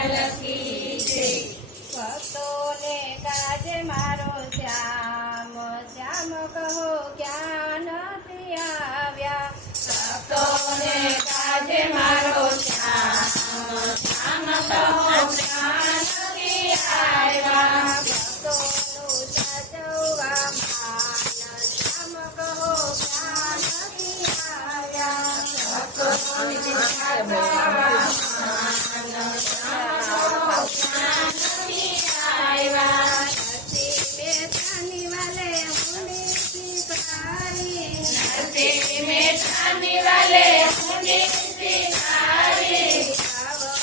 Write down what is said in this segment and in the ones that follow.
લાલ કી જય। ભક્તોને કાજે મારો શ્યામ શ્યામ કહો ક્યાં નથી આવ્યા। ભક્તોને કાજે મારો શ્યામ શ્યામ કહો ક્યાં નથી આવ્યા। ભક્તોનું સાચવવા માન શ્યામ કહો ક્યાં નથી આવ્યા। ભક્તોને સાચવવા માન શ્યામ કહો ક્યાં નથી આવ્યા। નરસિંહ મહેતાની વાલે ઊંડી શિકારી। નરસિંહ મહેતાની વાલે ઊંડી શિકારી। પાવન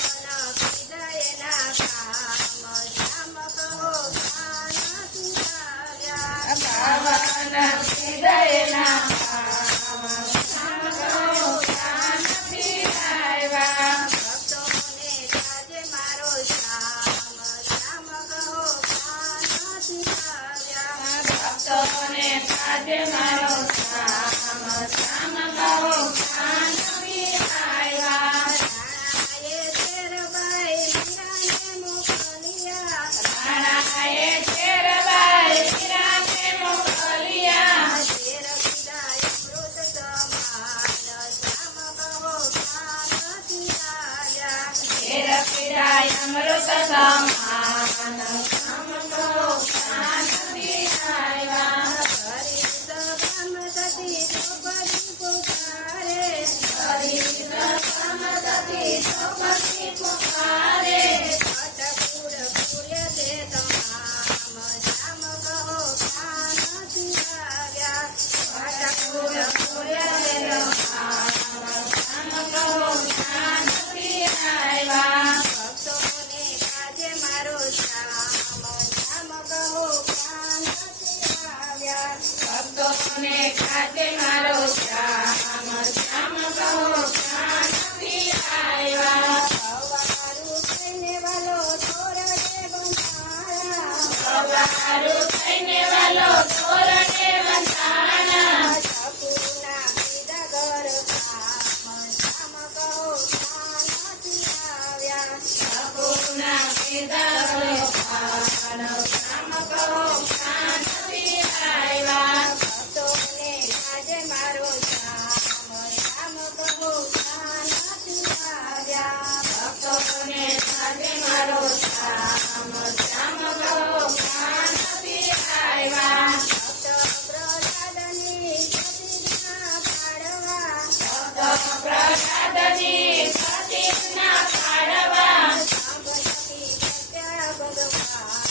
હૃદયના કામ શ્યામ કહો ક્યાં નથી આવ્યા। પાવન હૃદયના કામ શ્યામ કહો ક્યાં નથી આવ્યા। ભક્તોને કાજે મારો શ્યામ શ્યામ કહો ક્યાં નથી આવ્યા। ભક્તોને કાજે મારો શ્યામ શ્યામ કહો ક્યાં નથી આવ્યા। રાણાએ શેરબાઈ મીરાને મોકલ્યા। રાણાએ શેરબાઈ મીરાને મોકલ્યા। શેર પીડાય અમૃત સમાન શ્યામ કહો ક્યાં નથી આવ્યા। શેર પીડાય અમૃત સમાન શ્યામ કહો ક્યાં નથી આવ્યા। હરિ સભામ સતી ચોપડી પુકારે। હરિ સભામ સતી ચોપડી પુકારે। કટકુડ ફૂલે તે તમામ શ્યામ કહો ક્યાં નથી આવ્યા। કટકુડ ફૂલે તે તમામ શ્યામ કહો ક્યાં નથી આવ્યા। ભક્તોને કાજે મારો શ્યામ શ્યામ કહો ક્યાં નથી આવ્યા। ભક્તોને કાજે મારો શ્યામ શ્યામ કહો ક્યાં નથી આવ્યા। સવારું થઈને વાલો તોરણે બંધાણા। સવારું થઈને વાલો તોરણે બંધાણા। શકુના પીડા ઘર કામ શ્યામ કહો ક્યાં નથી આવ્યા। સપૂના પીધા ખાન શ્યામ કહો ક્યાં નથી આવ્યા। ભક્તોને કાજે મારો શ્યામ શ્યામ કહો ક્યાં નથી આવ્યા। ભક્તોને કાજે મારો શ્યામ શ્યામ કહો ક્યાં નથી આવ્યા। ભક્ત પ્રહલાદની પ્રતિજ્ઞા પાડવા। ભક્ત પ્રસાદની પ્રતિજ્ઞા પાડવા। સાંભળતી પ્રત્યા ભગવાન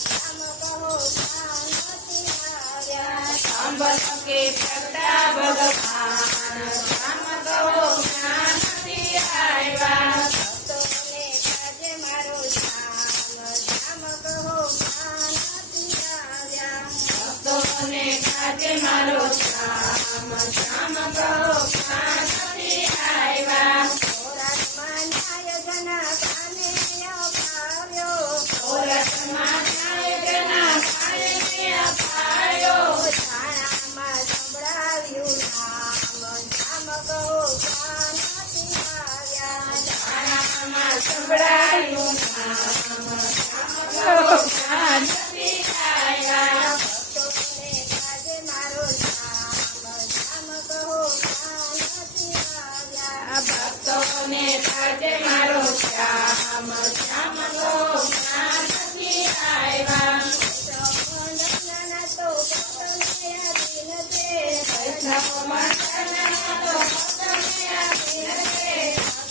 શ્યામ કહો ક્યાં નથી આવ્યા। સંબલકે પ્રગટા ભગવાન શ્યામ કહો ક્યાં નથી આવ્યા। ભક્તોને કાજે મારો શ્યામ શ્યામ કહો ક્યાં નથી આવ્યા। ભક્તોને કાજે મારો શ્યામ શ્યામ કહો ક્યાં નથી આવ્યા। સોરઠમાં ન્યાય જના કાને અપાવ્યો। ઓરસમાં નાયકના કાને અપાયો। થાણામાં સંભળાવ્યું નામ શ્યામ કહો ક્યાં નથી આવ્યા। થાણામાં સંભળાયું નામ શ્યામ કહો ક્યાં નથી આવ્યા। ભક્તોને કાજે મારો શ્યામ શ્યામ કહો ક્યાં નથી આવ્યા। ભક્તોને કાજે મારો શ્યામ શ્યામ કહો ક્યાં નથી આવ્યા। મંડળના તો ભક્તને આધીન છે। વૈષ્ણવ મંડળના તો ભક્તને આધીન છે।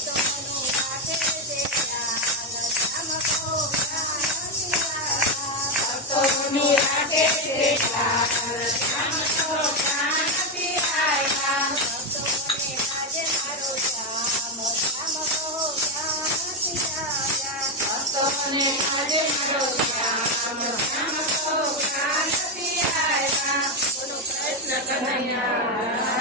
ભક્તોનું રાખે છે ખ્યાલ શ્યામ કહો ક્યાં નથી આવ્યા। ભક્તોની રાખે છે ખ્યાલ શ્યામ કહો ક્યાં નથી આવ્યા। ભક્તોને કાજે મારો શ્યામ શ્યામ કહો ક્યાં નથી આવ્યા। ભક્તોને કાજે મારો શ્યામ શ્યામ કહો ક્યાં નથી આવ્યા। બોલો કૃષ્ણ કનૈયા